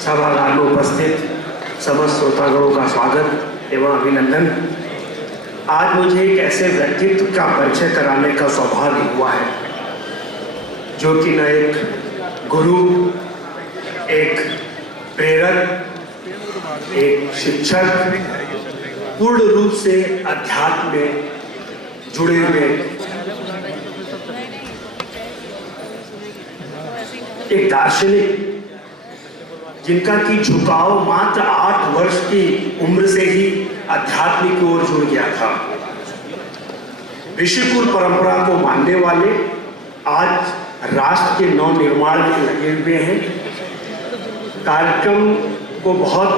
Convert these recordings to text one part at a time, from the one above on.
सभागार में उपस्थित समस्त श्रोतागणों का स्वागत एवं अभिनंदन। आज मुझे एक ऐसे व्यक्तित्व का परिचय कराने का सौभाग्य हुआ है जो कि न एक गुरु, एक प्रेरक, एक शिक्षक, पूर्ण रूप से अध्यात्म में जुड़े हुए एक दार्शनिक, जिनका की झुकाव मात्र 8 वर्ष की उम्र से ही अध्यात्म की ओर जुड़ गया था। ऋषिकुल परंपरा को मानने वाले आज राष्ट्र के नव निर्माण में लगे हुए हैं। कार्यक्रम को बहुत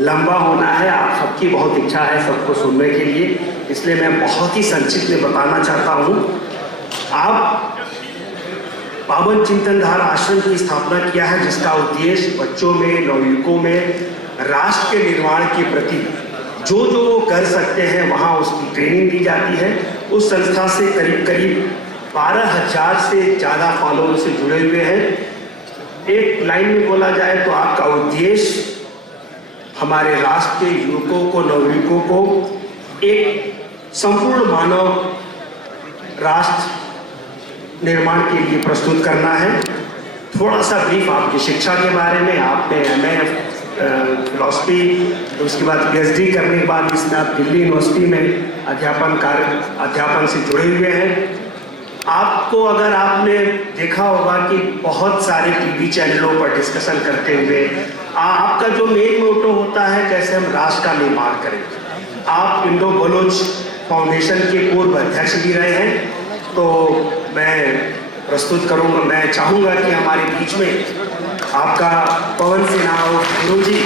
लंबा होना है, आप सबकी बहुत इच्छा है सबको सुनने के लिए, इसलिए मैं बहुत ही संक्षिप्त में बताना चाहता हूँ। आप पावन चिंतन धारा आश्रम की स्थापना किया है, जिसका उद्देश्य बच्चों में, नवयुवकों में राष्ट्र के निर्माण के प्रति जो वो कर सकते हैं वहाँ उसकी ट्रेनिंग दी जाती है। उस संस्था से करीब 12,000 से ज़्यादा फॉलोअर से जुड़े हुए हैं। एक लाइन में बोला जाए तो आपका उद्देश्य हमारे राष्ट्र के युवकों को, नवयुवकों को एक संपूर्ण मानव राष्ट्र निर्माण के लिए प्रस्तुत करना है। थोड़ा सा ब्रीफ आपकी शिक्षा के बारे में। आपने MA फिलॉसफी, उसके बाद PhD करने के बाद इसमें आप दिल्ली यूनिवर्सिटी में अध्यापन से जुड़े हुए हैं। आपको अगर आपने देखा होगा कि बहुत सारे TV चैनलों पर डिस्कशन करते हुए आपका जो मेन मोटो होता है कैसे हम राष्ट्र का निर्माण करें। आप इंडो बलोच फाउंडेशन के पूर्व अध्यक्ष भी रहे हैं। तो मैं प्रस्तुत करूंगा, मैं चाहूंगा कि हमारे बीच में आपका पवन सिन्हा गुरु जी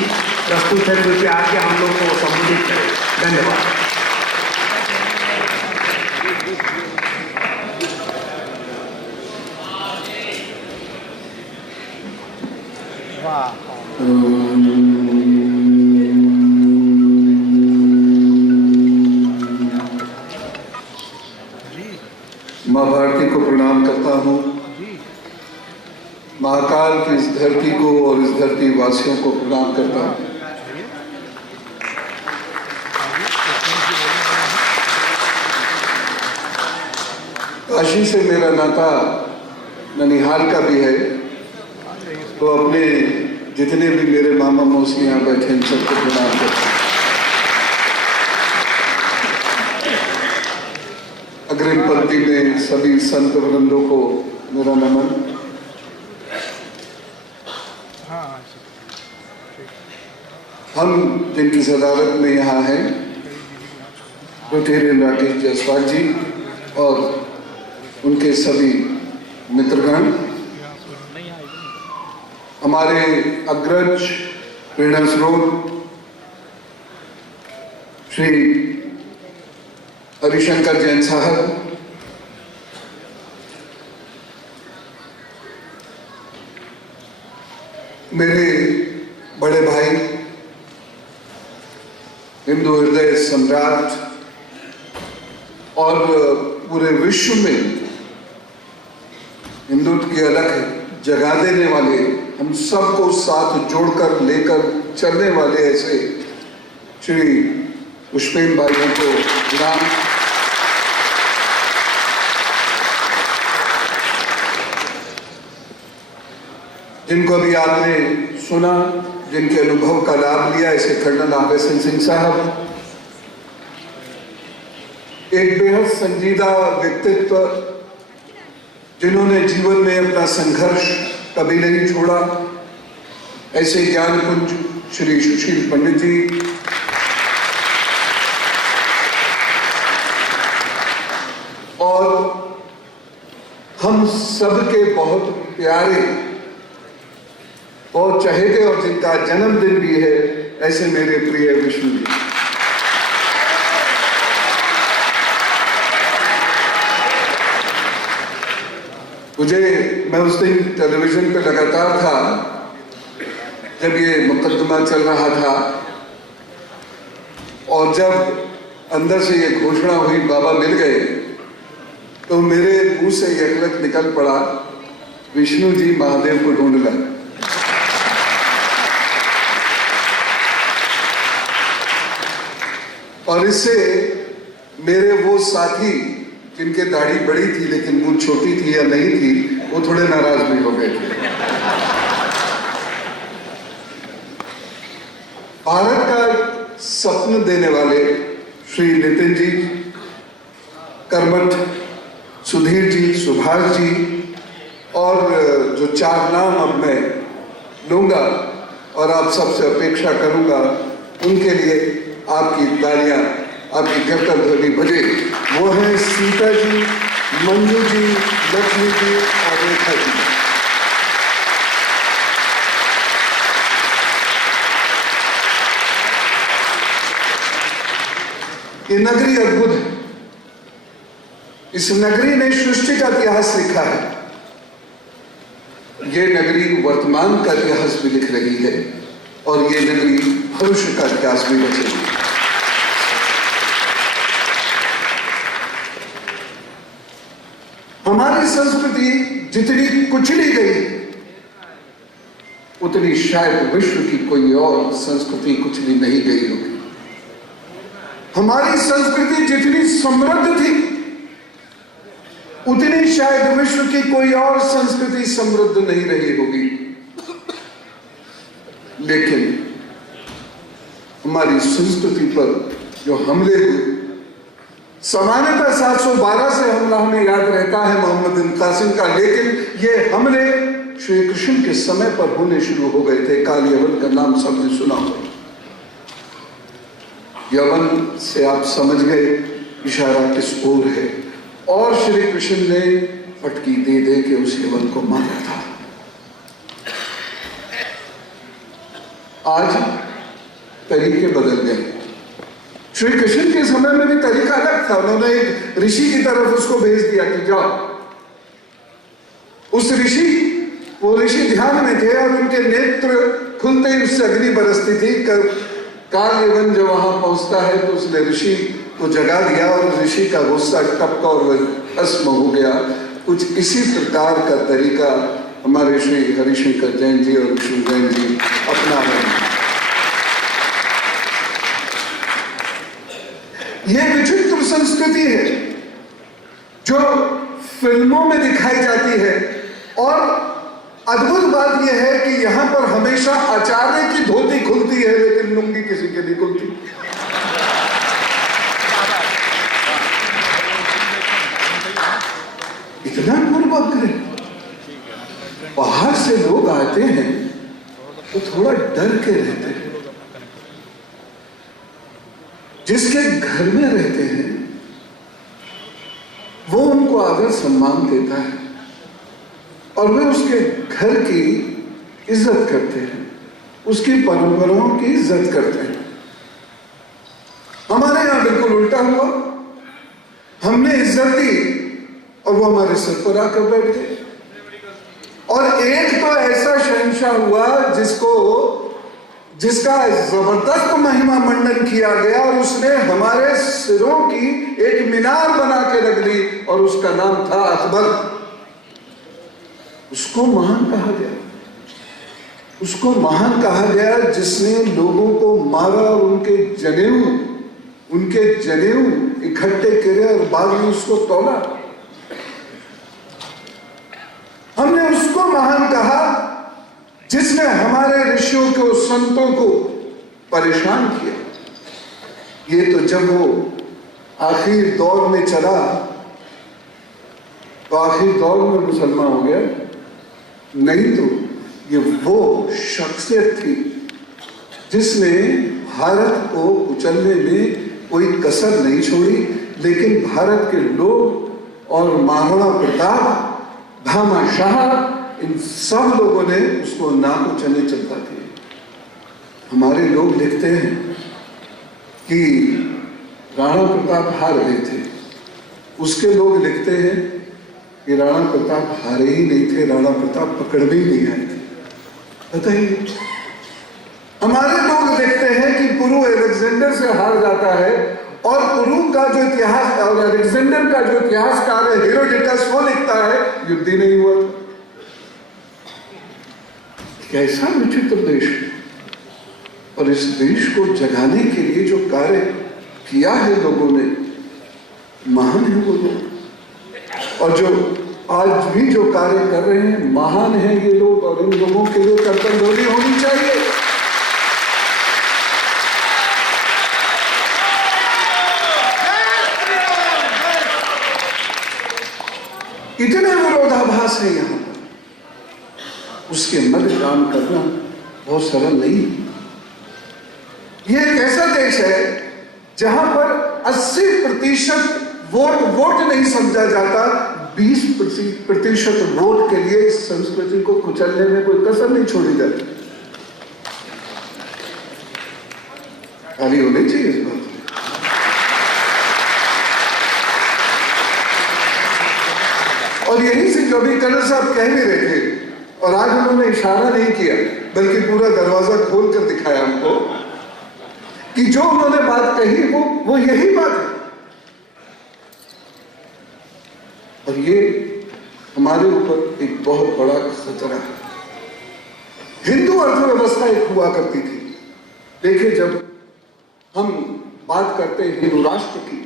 प्रस्तुत है, क्योंकि आके हम लोग को संबोधित करें। धन्यवाद। माँ भारती को प्रणाम करता हूँ। महाकाल की इस धरती को और इस धरती वासियों को प्रणाम करता हूँ। काशी से मेरा नाता ननिहाल का भी है, तो अपने जितने भी मेरे मामा मौसी यहाँ बैठे हैं सबको प्रणाम करता हूँ। अग्रिम पंक्ति में सभी संत वृंदों को मेरा नमन। हम जिनकी सदारत में यहाँ हैं, रोटेरियन राकेश जायसवाल जी और उनके सभी मित्रगण, हमारे अग्रज प्रेरणा स्रोत श्री हरिशंकर जैन साहब, मेरे बड़े भाई, हिंदू हृदय सम्राट और पूरे विश्व में हिंदुत्व की अलग जगा देने वाले, हम सबको साथ जोड़कर लेकर चलने वाले ऐसे श्री पुष्पेन भाई को प्रणाम। जिनको भी आपने सुना, जिनके अनुभव का लाभ लिया, ऐसे कर्नल आवेशन सिंह साहब, एक बेहद संजीदा व्यक्तित्व जिन्होंने जीवन में अपना संघर्ष कभी नहीं छोड़ा, ऐसे ज्ञानपुंज श्री सुशील पंडित जी, और हम सबके बहुत प्यारे, बहुत चहेते और जिनका जन्मदिन भी है, ऐसे मेरे प्रिय विष्णु जी। मैं उस दिन टेलीविजन पे लगातार था जब ये मुकदमा चल रहा था, और जब अंदर से ये घोषणा हुई बाबा मिल गए, तो मेरे मुंह से यकलक निकल पड़ा, विष्णु जी महादेव को ढूंढ लाए। और इससे मेरे वो साथी जिनके दाढ़ी बड़ी थी लेकिन मूंछ छोटी थी या नहीं थी, वो थोड़े नाराज भी हो गए थे। भारत का सपन देने वाले श्री नितिन जी, कर्मठ, सुधीर जी, सुभाष जी और जो 4 नाम अब मैं लूंगा और आप सबसे अपेक्षा करूंगा, उनके लिए आपकी तालियां, आपकी कर्तव्य ध्वनि बजे। वो है सीता जी, मंजू जी, लक्ष्मी जी और रेखा जी। ये नगरी अद्भुत है। इस नगरी ने सृष्टि का इतिहास लिखा है। ये नगरी वर्तमान का इतिहास भी लिख रही है और ये नगरी भविष्य का इतिहास भी रचेगी। हमारी संस्कृति जितनी कुचली गई, उतनी शायद विश्व की कोई और संस्कृति कुचली नहीं गई होगी। हमारी संस्कृति जितनी समृद्ध थी, उतनी शायद विश्व की कोई और संस्कृति समृद्ध नहीं रही होगी। लेकिन हमारी संस्कृति पर जो हमले हुए, सामान्यतः 712 से हमला हमें याद रहता है मोहम्मद बिन कासिम का, लेकिन ये हमले श्री कृष्ण के समय पर होने शुरू हो गए थे। काल यवन का नाम सबने सुना होगा। यवन से आप समझ गए इशारा किस ओर है, और श्री कृष्ण ने पटकी दे दे के उस यवन को मारा था। आज तरीके बदल गए। श्री कृष्ण के समय में भी तरीका अलग था। उन्होंने एक ऋषि की तरफ उसको भेज दिया कि जाओ। वो ऋषि ध्यान में थे और उनके नेत्र खुलते ही उससे अग्नि बरसती थी। काल यवन जब वहां पहुंचता है तो उसने ऋषि को जगा दिया और ऋषि का गुस्सा टपका और वह भस्म हो गया। कुछ इसी प्रकार का तरीका हमारे श्री हरिशंकर जैन जी और विष्णु जैन जी अपना रहे हैं। यह विचित्र संस्कृति है जो फिल्मों में दिखाई जाती है, और अद्भुत बात यह है कि यहां पर हमेशा आचार्य की धोती खुलती है लेकिन लुंगी किसी के नहीं खुलती। इतना पूर्वग्रह। बाहर से लोग आते हैं तो थोड़ा डर के रहते हैं। जिसके घर में रहते हैं वो उनको आदर सम्मान देता है और वे उसके घर की इज्जत करते हैं, उसकी परंपराओं की इज्जत करते हैं। हमारे यहां बिल्कुल उल्टा हुआ। हमने इज्जत दी और वो हमारे सिर पर आकर बैठ गए। और एक तो ऐसा शहंशाह हुआ जिसका जबरदस्त महिमा मंडन किया गया और उसने हमारे सिरों की एक मीनार बना के रख दी और उसका नाम था अकबर। उसको महान कहा गया। उसको महान कहा गया जिसने लोगों को मारा और उनके जनेऊ इकट्ठे करे और बाद में उसको तोला। हमने उसको महान कहा जिसने हमारे ऋषियों को, संतों को परेशान किया। ये तो जब वो आखिर दौर में चला तो आखिर दौर में मुसलमान हो गया, नहीं तो ये वो शख्सियत थी जिसने भारत को कुचलने में कोई कसर नहीं छोड़ी। लेकिन भारत के लोग और महाराणा प्रताप, भामाशाह, इन सब लोगों ने उसको ना कुचलने चलता किया। हमारे लोग लिखते हैं कि राणा प्रताप हार गए थे, उसके लोग लिखते हैं कि राणा प्रताप हारे ही नहीं थे, राणा प्रताप पकड़ में ही नहीं आए थे। बताइए। हमारे लोग देखते हैं कि पुरु अलेक्जेंडर से हार जाता है और पुरु का जो इतिहास और अलेक्जेंडर का जो इतिहासकार है हेरोडोटस, वो लिखता है युद्ध ही नहीं हुआ था। कैसा विचित्र देश है। और इस देश को जगाने के लिए जो कार्य किया है लोगों ने, महान है वो लोग। और जो आज भी जो कार्य कर रहे हैं, महान है ये लोग। और इन लोगों के लिए कर्तव्य होनी चाहिए। इतने विरोधाभास है यहां पर, उसके मध्य काम करना बहुत सरल नहीं। ये एक ऐसा देश है जहां पर 80% वोट नहीं समझा जाता, 20% वोट के लिए इस संस्कृति को कुचलने में कोई कसर नहीं छोड़ी जाती। खाली होनी चाहिए इस बात। और यही से जो भी कर्नल साहब कह भी रहे थे, और आज उन्होंने इशारा नहीं किया बल्कि पूरा दरवाजा खोल कर दिखाया हमको कि जो उन्होंने बात कही वो यही बात है। और ये हमारे ऊपर एक बहुत बड़ा खतरा है। हिंदू अर्थव्यवस्था एक हुआ करती थी। देखिए, जब हम बात करते हैं हिंदू राष्ट्र की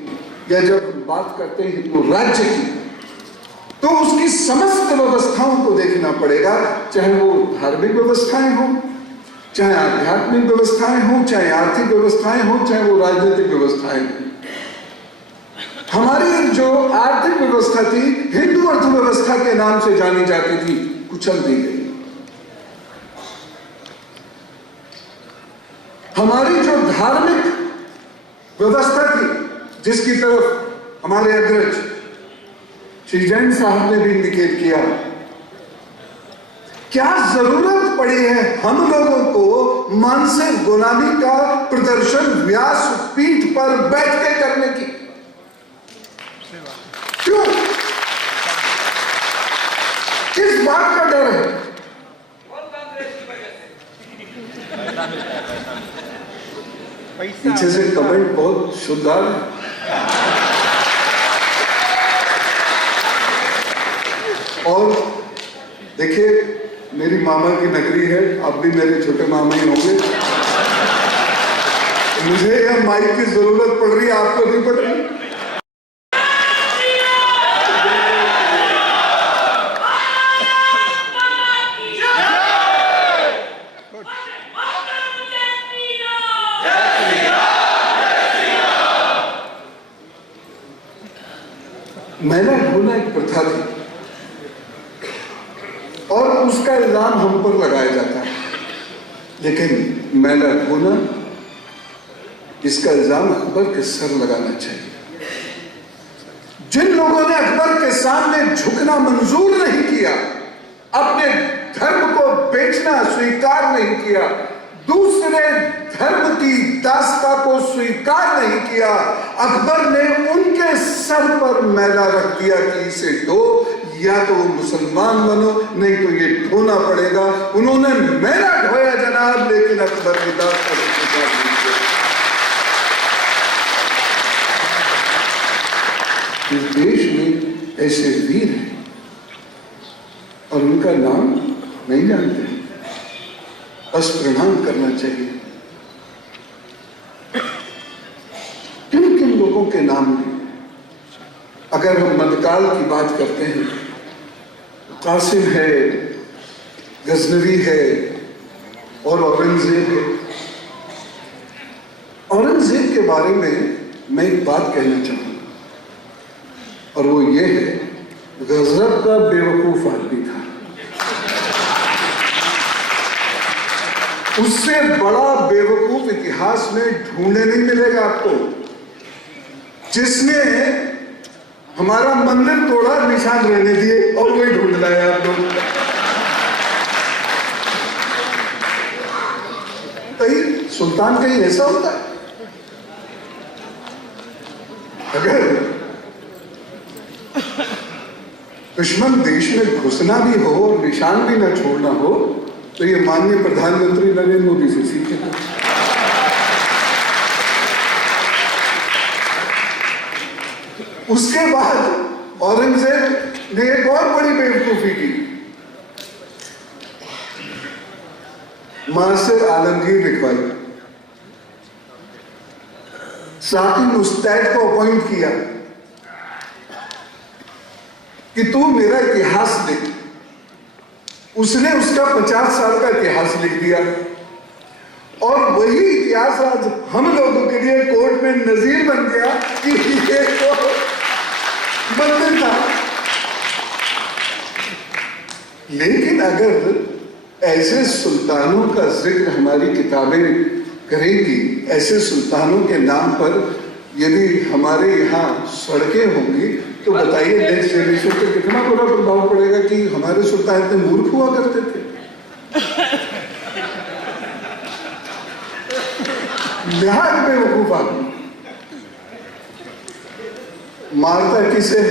या जब हम बात करते हैं हिंदू राज्य की, तो उसकी समस्त व्यवस्थाओं को देखना पड़ेगा, चाहे वो धार्मिक व्यवस्थाएं हो, चाहे आध्यात्मिक व्यवस्थाएं हो, चाहे आर्थिक व्यवस्थाएं हो, चाहे वो राजनीतिक व्यवस्थाएं हो। हमारी जो आर्थिक व्यवस्था थी, हिंदू अर्थव्यवस्था के नाम से जानी जाती थी, कुचल दी गई। हमारी जो धार्मिक व्यवस्था थी, जिसकी तरफ हमारे अग्रज श्री जैन साहब ने भी इंडिकेट किया, क्या जरूरत पड़ी है हम लोगों को मानसिक गुलामी का प्रदर्शन व्यास पीठ पर बैठ के करने की? क्यों? किस बात का डर है? पीछे से कमेंट बहुत शुद्ध आ रहे हैं। और देखिए, मेरी मामा की नगरी है, आप भी मेरे छोटे मामा ही होंगे। मुझे यह माइक की जरूरत पड़ रही है, आपको नहीं पड़ रही? मैंने ढूंढा एक प्रथा थी और उसका इल्जाम हम पर लगाया जाता है, लेकिन मैंने ढूंढा इसका इल्जाम अकबर के सर लगाना चाहिए। जिन लोगों ने अकबर के सामने झुकना मंजूर नहीं किया, अपने धर्म को बेचना स्वीकार नहीं किया, दूसरे धर्म की दास्ता को स्वीकार नहीं किया, अकबर ने उनके सर पर मैला रख दिया कि इसे दो, या तो मुसलमान बनो, नहीं तो ये ढोना पड़ेगा। उन्होंने मैला ढोया जनाब, लेकिन अकबर की दास्ता को स्वीकार नहीं किया। इस देश में ऐसे वीर हैं और उनका नाम नहीं जानते, बस प्रणाम करना चाहिए। किन किन लोगों के नाम में अगर हम मध्यकाल की बात करते हैं, कासिम है, गजनवी है और औरंगजेब है। औरंगजेब के बारे में मैं एक बात कहना चाहूंगा, और वो ये है, गजब का बेवकूफ आदमी था। उससे बड़ा बेवकूफ इतिहास में ढूंढने नहीं मिलेगा आपको, जिसने हमारा मंदिर तोड़ा, निशान रहने दिए, और वही ढूंढ लाया आप लोग। कहीं सुल्तान कहीं ऐसा होता है? अगर दुश्मन देश में घुसना भी हो और निशान भी ना छोड़ना हो, तो ये माननीय प्रधानमंत्री नरेंद्र मोदी से सीखे। उसके बाद औरंगजेब ने एक और बड़ी बेवकूफी की, मां से आलमगीर लिखवाई। साकी मुस्तैद को अपॉइंट किया कि तू मेरा इतिहास लिख। उसने उसका 50 साल का इतिहास लिख दिया और वही इतिहास आज हम लोगों के लिए कोर्ट में नजीर बन गया कि ये तो बंदर था। लेकिन अगर ऐसे सुल्तानों का जिक्र हमारी किताबें करेंगी, ऐसे सुल्तानों के नाम पर यदि हमारे यहाँ सड़कें होंगी, तो बताइए नेक्स्ट जनरेशन पे कितना बड़ा प्रभाव पड़ेगा कि हमारे सुल्तान इतने मूर्ख हुआ करते थे। बिहार में वकूफ आदमी मारता किसे?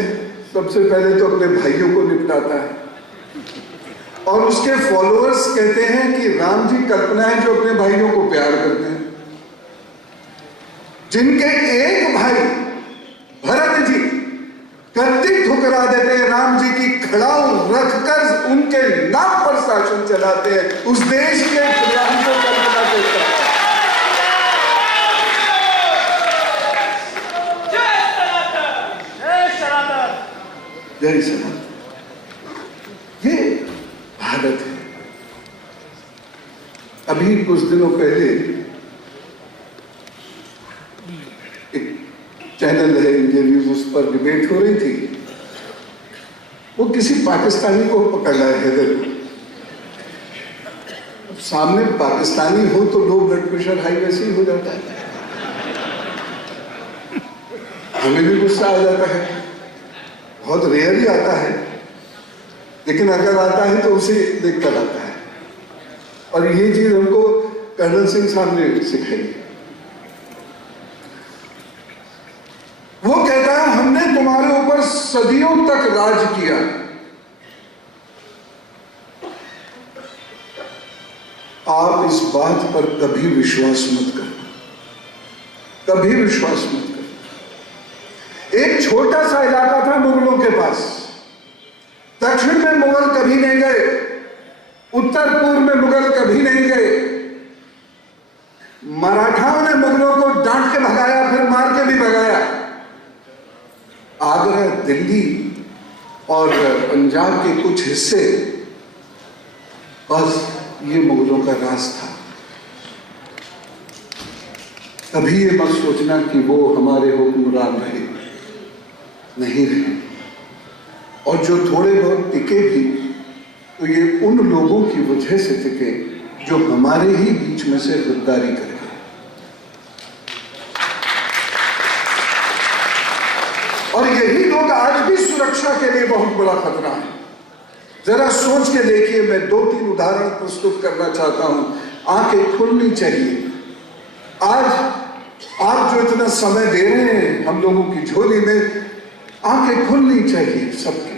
सबसे पहले तो अपने भाइयों को निपटाता है और उसके फॉलोअर्स कहते हैं कि राम जी कल्पना है जो अपने भाइयों को प्यार करते हैं। जिनके एक भाई भरत जी कत्ती ठुकरा देते हैं, राम जी की खड़ाऊ रखकर उनके नाम पर शासन चलाते हैं। उस देश के राम को कल्पना देता है। जय सनातन। ये भारत है। अभी कुछ दिनों पहले एक चैनल है इंडिया न्यूज, उस पर डिबेट हो रही थी। वो किसी पाकिस्तानी को पकड़ रहा है, हैदर को। सामने पाकिस्तानी हो तो लो ब्लड प्रेशर हाई वैसे ही हो जाता है, हमें भी गुस्सा आ जाता है। बहुत रेयर ही आता है, लेकिन अगर आता है तो उसे देखकर आता है। और ये चीज हमको कर्नल सिंह साहब ने सिखाई। वो कहता है हमने तुम्हारे ऊपर सदियों तक राज किया, आप इस बात पर कभी विश्वास मत करना, कभी विश्वास मत करना। एक छोटा सा इलाका था मुगलों के पास। दक्षिण में मुगल कभी नहीं गए, उत्तर पूर्व में मुगल कभी नहीं गए। मराठाओं ने मुगलों को डांट के भगाया, फिर मार के भी भगाया। आगरा, दिल्ली और पंजाब के कुछ हिस्से, बस ये मुगलों का राज था। कभी ये मत सोचना कि वो हमारे हुक्मरान रहे, नहीं रहे। और जो थोड़े बहुत टिके भी, तो ये उन लोगों की वजह से टिके जो हमारे ही बीच में से गद्दारी कर गए। और यही लोग आज भी सुरक्षा के लिए बहुत बड़ा खतरा है। जरा सोच के देखिए, मैं 2-3 उदाहरण प्रस्तुत करना चाहता हूं। आंखें खुलनी चाहिए। आज आप जो इतना समय दे रहे हैं हम लोगों की झोली में, आंखें खुलनी चाहिए सबकी।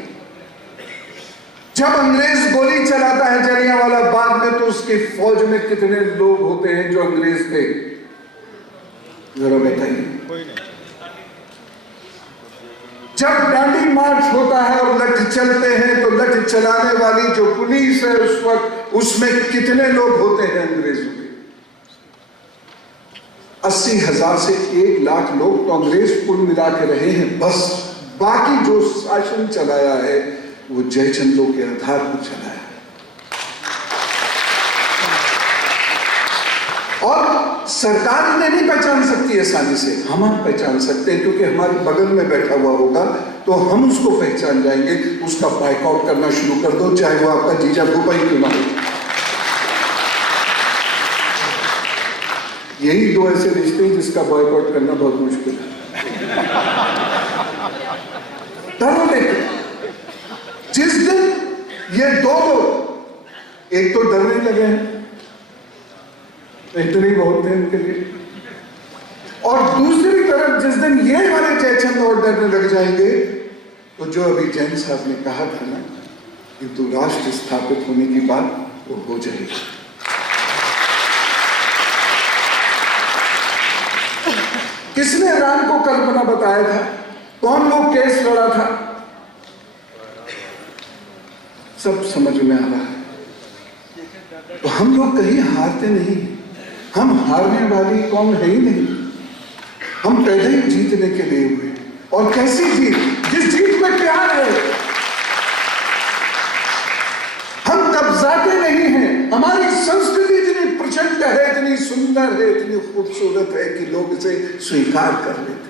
जब अंग्रेज गोली चलाता है जलियांवाला बाग में, तो उसकी फौज में कितने लोग होते हैं जो अंग्रेज थे? जरा बताइए। जब डांडी मार्च होता है और लठ चलते हैं, तो लठ चलाने वाली जो पुलिस है उस वक्त, उसमें कितने लोग होते हैं अंग्रेजों के? 80,000 से 1 लाख लोग तो अंग्रेज कुल मिला के रहे हैं बस। बाकी जो शासन चलाया है वो जयचंदों के आधार पर चलाया है। और सरकार इन्हें नहीं पहचान सकती आसानी से, हम पहचान सकते हैं, क्योंकि हमारे बगल में बैठा हुआ होगा तो हम उसको पहचान जाएंगे। उसका बाइकआउट करना शुरू कर दो, चाहे वो आपका जीजा भूपा ही क्यों ना हो। यही 2 ऐसे रिश्ते हैं जिसका बाइकआउट करना बहुत मुश्किल है। जिस दिन ये 2 लोग, एक तो डरने लगे हैं, इतने ही बहुत थे उनके लिए, और दूसरी तरफ जिस दिन ये वाले जयचंद और डरने लग जाएंगे, तो जो अभी जैन साहब ने कहा था ना, किंतु राष्ट्र स्थापित होने की बात वो हो जाएगी। किसने राम को कल्पना बताया था? कौन वो केस लड़ा था? सब समझ में आ रहा है। तो हम लोग कहीं हारते नहीं, हम हारने वाली कौम है ही नहीं। हम पहले ही जीतने के लिए हुए। और कैसी जीत? जिस जीत में प्यार है। हम कब्जाते नहीं हैं। हमारी संस्कृति इतनी प्रचंड है, इतनी सुंदर है, इतनी खूबसूरत है कि लोग इसे स्वीकार कर लेते।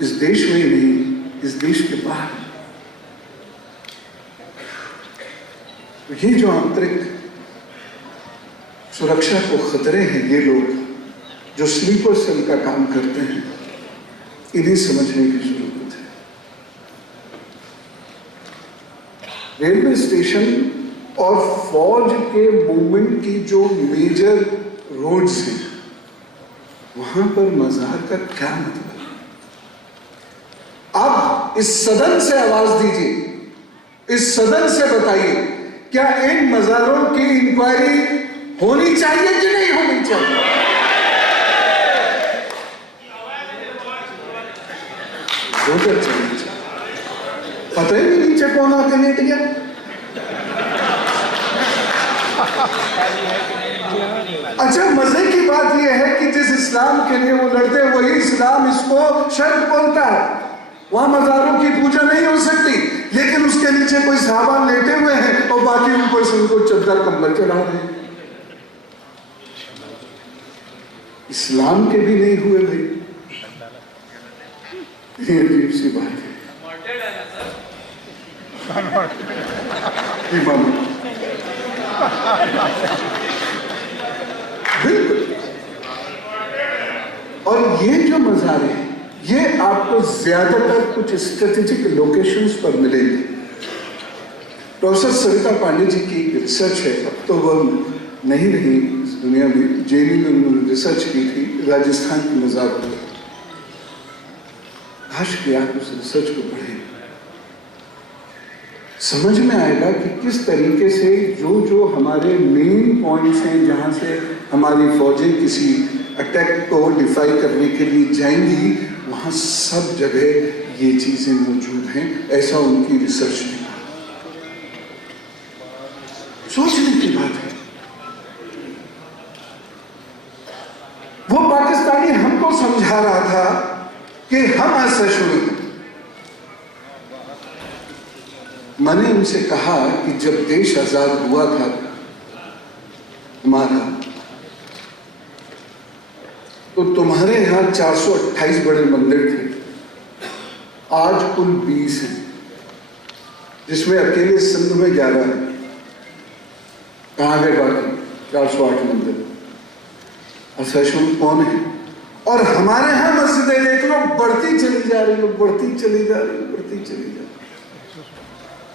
इस देश में नहीं, इस देश के बाहर ये जो आंतरिक सुरक्षा को खतरे हैं, ये लोग जो स्लीपर सेल का काम करते हैं, इन्हें समझने की जरूरत है। रेलवे स्टेशन और फौज के मूवमेंट की जो मेजर रोड्स हैं, वहां पर मजार का क्या मतलब है? आप इस सदन से आवाज दीजिए, इस सदन से बताइए, क्या इन मजारों की इंक्वायरी होनी चाहिए कि नहीं होनी चाहिए? पता ही नहीं नीचे कौन आके लेट गया। अच्छा, मजे की बात यह है कि जिस इस्लाम के लिए वो लड़ते हैं, वही इस्लाम इसको शर्त बोलता है। वहां मजारों की पूजा नहीं हो सकती, लेकिन उसके नीचे कोई साहबान लेटे हुए हैं और बाकी ऊपर से उनको चद्दर कंबल चढ़ा रहे हैं। इस्लाम के भी नहीं हुए भाई, ये अजीब सी बात है। बिल्कुल। और ये जो मज़ारे हैं, ये आपको ज्यादातर कुछ स्ट्रेटेजिक लोकेशंस पर मिलेंगे। प्रोफेसर सरिता पांडे जी की रिसर्च है, अब तो वह नहीं रही इस दुनिया में। जेएनयू में उन्होंने रिसर्च की थी राजस्थान के मज़ारों पर। काश कि आप उस रिसर्च को पढ़ें, समझ में आएगा कि किस तरीके से जो हमारे मेन पॉइंट्स हैं, जहां से हमारी फौजें किसी अटैक को डिफाई करने के लिए जाएंगी, वहां सब जगह ये चीजें मौजूद हैं। ऐसा उनकी रिसर्च ने कहा। सोचने की बात है। वो पाकिस्तानी हमको समझा रहा था कि हम असहिष्णु हैं। मैंने उनसे कहा कि जब देश आजाद हुआ था हमारा, तो तुम्हारे यहां 428 बड़े मंदिर थे, आज कुल 20 हैं, जिसमें अकेले सिंध में 11 है। कहां गए बाकी 408 मंदिर? असहिष्णु कौन है? और हमारे यहां मस्जिदें देख लो, बढ़ती चली जा रही है, बढ़ती चली जा रही है, बढ़ती चली जा रही है।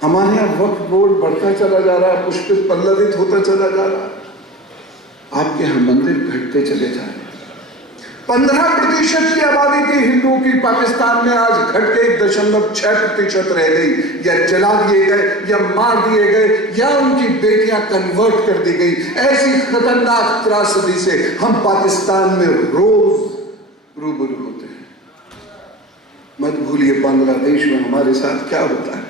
हमारे यहाँ वक्फ बोर्ड बढ़ता चला जा रहा है, पुष्पित पल्लवित होता चला जा रहा है। आपके यहाँ मंदिर घटते चले जा रहे हैं। 15% की आबादी थी हिंदुओं की पाकिस्तान में, आज घट के 1.6% रह गई। या जला दिए गए, या मार दिए गए, या उनकी बेटियां कन्वर्ट कर दी गई। ऐसी खतरनाक त्रासदी से हम पाकिस्तान में रोज रूबरू होते हैं। मत भूलिए बांग्लादेश में हमारे साथ क्या होता है।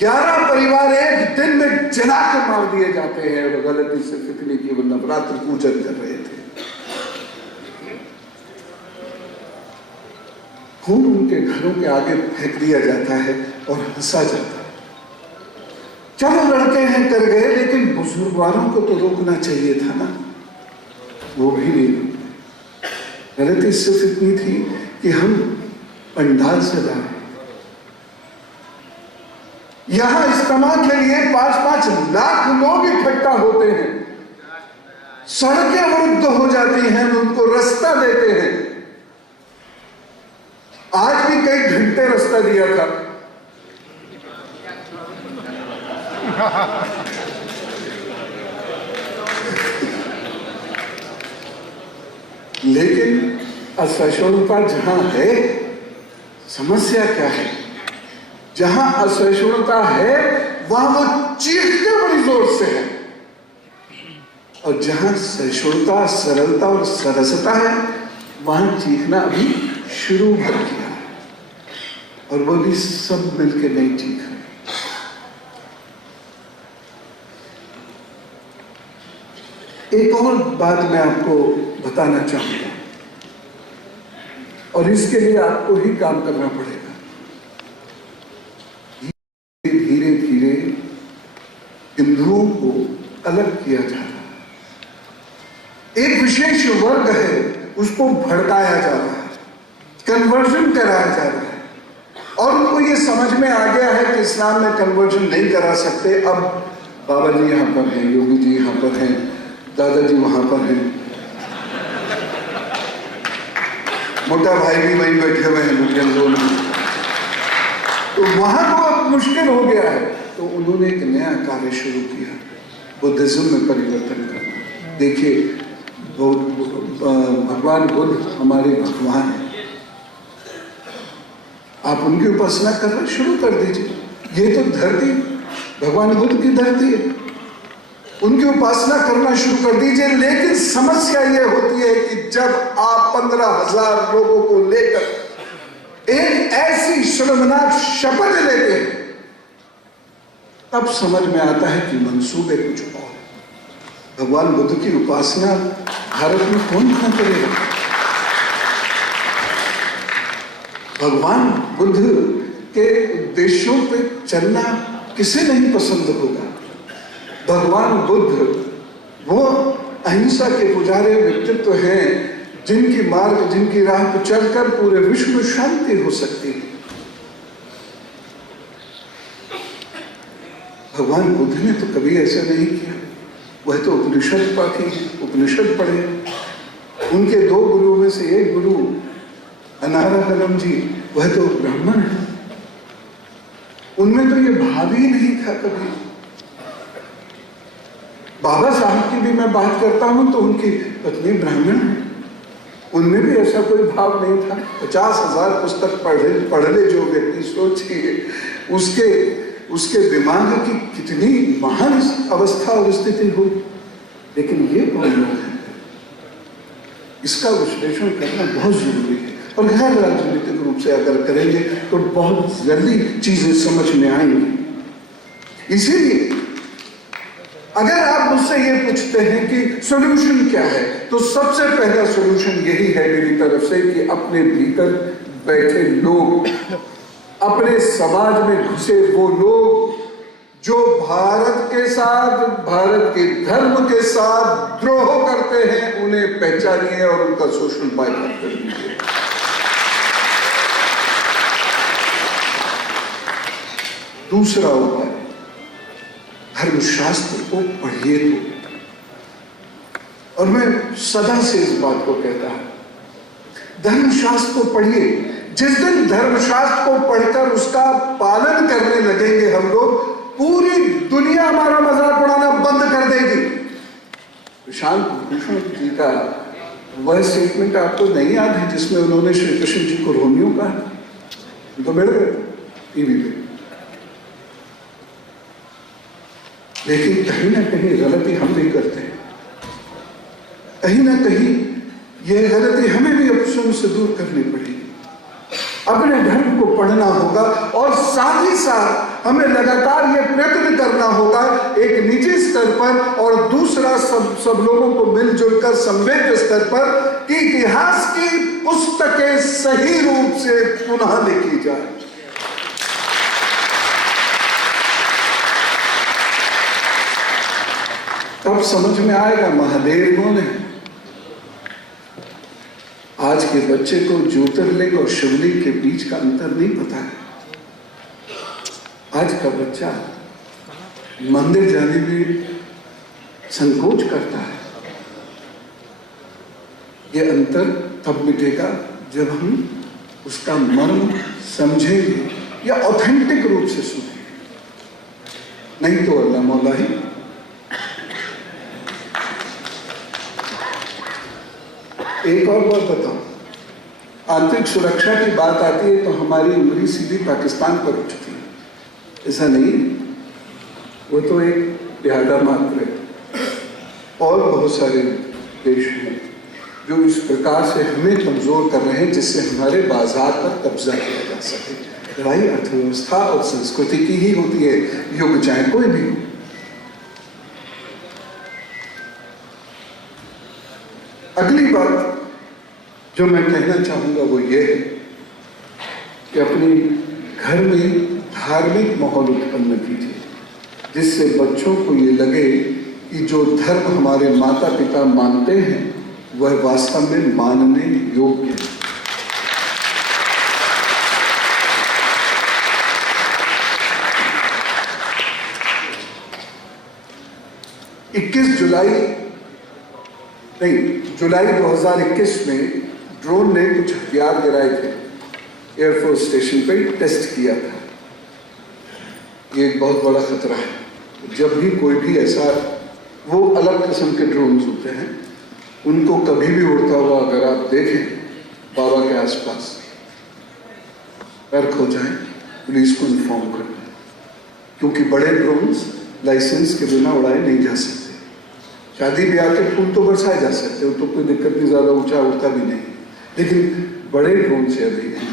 11 परिवार एक दिन में जला के मार दिए जाते हैं, और गलती से फितने की वो नवरात्र पूजन कर रहे थे। खून उनके घरों के आगे फेंक दिया जाता है और हंसा जाता है। चलो लड़के हैं कर गए, लेकिन बुजुर्गवारों को तो रोकना चाहिए था ना, वो भी नहीं रोके। गलती सिर्फ इतनी थी कि हम पंडाल सजा रहे, यहां इज्तिमा के लिए 5-5 लाख लोग इकट्ठा होते हैं, सड़कें अवरुद्ध हो जाती हैं, उनको रास्ता देते हैं। आज भी कई घंटे रास्ता दिया था। लेकिन असहिष्णुता जहां है, समस्या क्या है? जहां असहिष्णुता है वहां वो चीखते बड़ी जोर से है, और जहां सहिष्णुता, सरलता और सरसता है, वहां चीखना अभी शुरू कर दिया है, और वो भी सब मिलकर नहीं चीख रहे। एक और बात मैं आपको बताना चाहूंगा, और इसके लिए आपको ही काम करना पड़ेगा। धीरे धीरे हिंदुओं को अलग किया जा रहा है। एक विशेष वर्ग है, उसको भड़काया जा रहा है, कन्वर्जन कराया जा रहा है, और उनको ये समझ में आ गया है कि इस्लाम में कन्वर्जन नहीं करा सकते। अब बाबा जी यहाँ पर हैं, योगी जी यहाँ पर हैं, दादाजी वहां पर हैं, मोटा भाई भी वहीं बैठे हुए हैं लुधियाना जोन में, तो वहां को अब मुश्किल हो गया है। तो उन्होंने एक नया कार्य शुरू किया, बुद्धिज्म में परिवर्तन करना। देखिए, भगवान बुद्ध हमारे भगवान हैं, आप उनकी उपासना करना शुरू कर दीजिए। ये तो धरती भगवान बुद्ध की धरती है, उनकी उपासना करना शुरू कर दीजिए। लेकिन समस्या यह होती है कि जब आप 15,000 लोगों को लेकर एक ऐसी शर्मनाक शपथ लेते हैं, तब समझ में आता है कि मंसूबे कुछ और। भगवान बुद्ध की उपासना भारत में कौन कौन करेगा? भगवान बुद्ध के उद्देश्यों पे चलना किसे नहीं पसंद होगा? भगवान बुद्ध वो अहिंसा के पुजारी व्यक्तित्व हैं, जिनकी मार्ग, जिनकी राह पर चलकर पूरे विश्व में शांति हो सकती है। भगवान बुद्ध ने तो कभी ऐसा नहीं किया। वह तो उपनिषद पाठी, उपनिषद पढ़े। उनके 2 गुरुओं में से एक गुरु अनाराधनम जी, वह तो ब्राह्मण है। उनमें तो ये भाव ही नहीं था कभी। बाबा साहब की भी मैं बात करता हूं तो उनकी पत्नी ब्राह्मण है, उनमें भी ऐसा कोई भाव नहीं था। 50,000 पुस्तक पढ़ ले जो व्यक्ति, सोचिए उसके दिमाग की कितनी महान अवस्था और स्थिति हो। लेकिन ये कौन लोग हैं, इसका विश्लेषण करना बहुत जरूरी है। और गैर राजनीतिक रूप से अगर करेंगे तो बहुत जल्दी चीजें समझ में आएंगी। इसीलिए अगर आप मुझसे ये पूछते हैं कि सॉल्यूशन क्या है, तो सबसे पहला सॉल्यूशन यही है मेरी तरफ से कि अपने भीतर बैठे लोग, अपने समाज में घुसे वो लोग जो भारत के साथ, भारत के धर्म के साथ द्रोह करते हैं, उन्हें पहचानिए और उनका शोषण बाइकाट कर दीजिए। दूसरा उपाय, धर्मशास्त्र को पढ़िए। तो और मैं सदा से इस बात को कहता हूं, धर्मशास्त्र को पढ़िए। जिस दिन धर्मशास्त्र को पढ़कर उसका पालन करने लगेंगे हम लोग, पूरी दुनिया हमारा मजाक उड़ाना बंद कर देगी। प्रशांत भूषण जी का वह स्टेटमेंट आपको नहीं याद है जिसमें उन्होंने श्री कृष्ण जी को रोमियो कहा? तो मिल गए टीवी पे। लेकिन कहीं ना कहीं गलती हम भी करते हैं, कहीं ना कहीं यह गलती हमें भी अपने से दूर करनी पड़ेगी। अपने धर्म को पढ़ना होगा और साथ ही साथ हमें लगातार यह प्रयत्न करना होगा एक निजी स्तर पर और दूसरा सब लोगों को मिलजुल कर संवेद्य स्तर पर कि इतिहास की पुस्तकें सही रूप से पुनः लिखी जाए। तब समझ में आएगा महादेव कौन है। आज के बच्चे को ज्योतिर्लिंग और शिवलिंग के बीच का अंतर नहीं पता है। आज का बच्चा मंदिर जाने में संकोच करता है। यह अंतर तब मिटेगा जब हम उसका मर्म समझेंगे या ऑथेंटिक रूप से सुनेंगे, नहीं तो अल्लाह मौला ही। एक और बात बताऊं, आंतरिक सुरक्षा की बात आती है तो हमारी उंगली सीधी पाकिस्तान पर उठती है। ऐसा नहीं, वो तो एक लिहाजा मात्र है। और बहुत सारे देश हैं जो इस प्रकार से हमें कमजोर कर रहे हैं जिससे हमारे बाजार पर कब्जा किया जा सके। लड़ाई अर्थव्यवस्था और संस्कृति की ही होती है, युग चाहे कोई भी हो। अगली बात जो मैं कहना चाहूंगा वो ये है कि अपने घर में धार्मिक माहौल उत्पन्न कीजिए, जिससे बच्चों को ये लगे कि जो धर्म हमारे माता पिता मानते हैं वह वास्तव में मानने योग्य है। 21 जुलाई 2021 में ड्रोन ने कुछ हथियार गिराए थे, एयरफोर्स स्टेशन पे टेस्ट किया था। ये एक बहुत बड़ा खतरा है। जब भी कोई भी ऐसा, वो अलग किस्म के ड्रोन्स होते हैं, उनको कभी भी उड़ता हुआ अगर आप देखें बाबा के आसपास, अर्क हो जाए, पुलिस को इन्फॉर्म कर दें, क्योंकि बड़े ड्रोन्स लाइसेंस के बिना उड़ाए नहीं जा सकते। शादी ब्याह के फूल तो बरसाए जा सकते हो, तो कोई दिक्कत नहीं, ज़्यादा ऊंचा उड़ता भी नहीं, लेकिन बड़े ड्रोन से अधिक हैं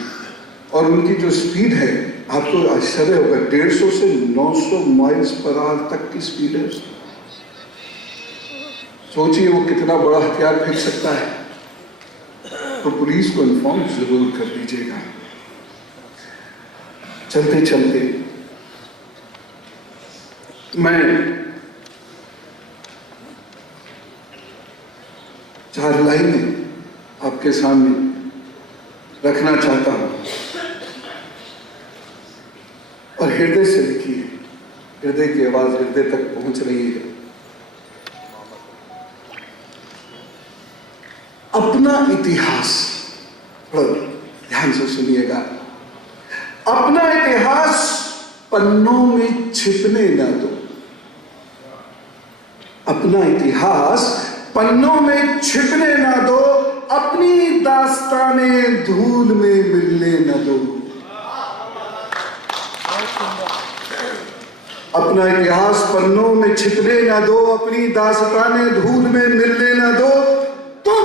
और उनकी जो स्पीड है, आपको आश्चर्य होगा, 150 से 900 माइल्स पर आवर तक की स्पीड है। सोचिए वो कितना बड़ा हथियार फेंक सकता है। तो पुलिस को इन्फॉर्म जरूर कर दीजिएगा। चलते चलते मैं 4 लाइनें आपके सामने रखना चाहता हूं और हृदय से लिखी है। हृदय की आवाज हृदय तक पहुंच रही है। अपना इतिहास, ध्यान से सुनिएगा, अपना इतिहास पन्नों में छिपने न दो। अपना इतिहास पन्नों में छिपने न दो, अपनी दास्तानें धूल में मिलने न दो। अपना इतिहास पन्नों में छिपने न दो, अपनी दास्तानें धूल में मिलने न दो। तुम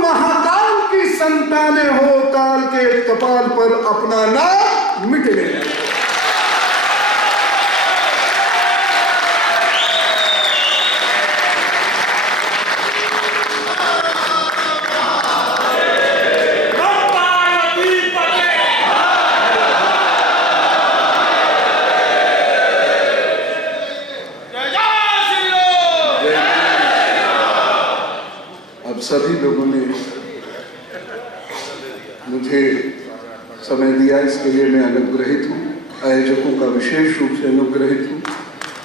महाकाल की संतानें हो, काल के कपाल पर अपना नाम मिटने न दो। सभी लोगों ने मुझे समय दिया, इसके लिए मैं अनुग्रहित हूँ। आयोजकों का विशेष रूप से अनुग्रहित हूँ।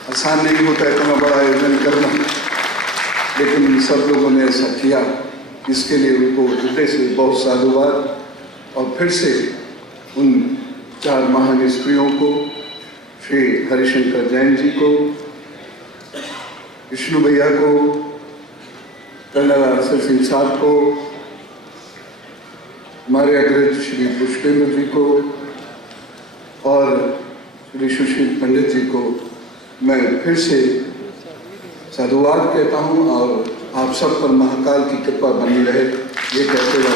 आसान नहीं होता इतना बड़ा आयोजन करना, लेकिन सब लोगों ने ऐसा किया, इसके लिए उनको हृदय से बहुत साधुवाद। और फिर से उन 4 महान स्त्रियों को, श्री हरिशंकर जैन जी को, विष्णु भैया को, कर्नल अरशद सिंह साहब को, हमारे अग्रज श्री पुष्पेंद्र जी को और श्री सुशील पंडित जी को मैं फिर से साधुवाद कहता हूँ और आप सब पर महाकाल की कृपा बनी रहे, ये कहते हुए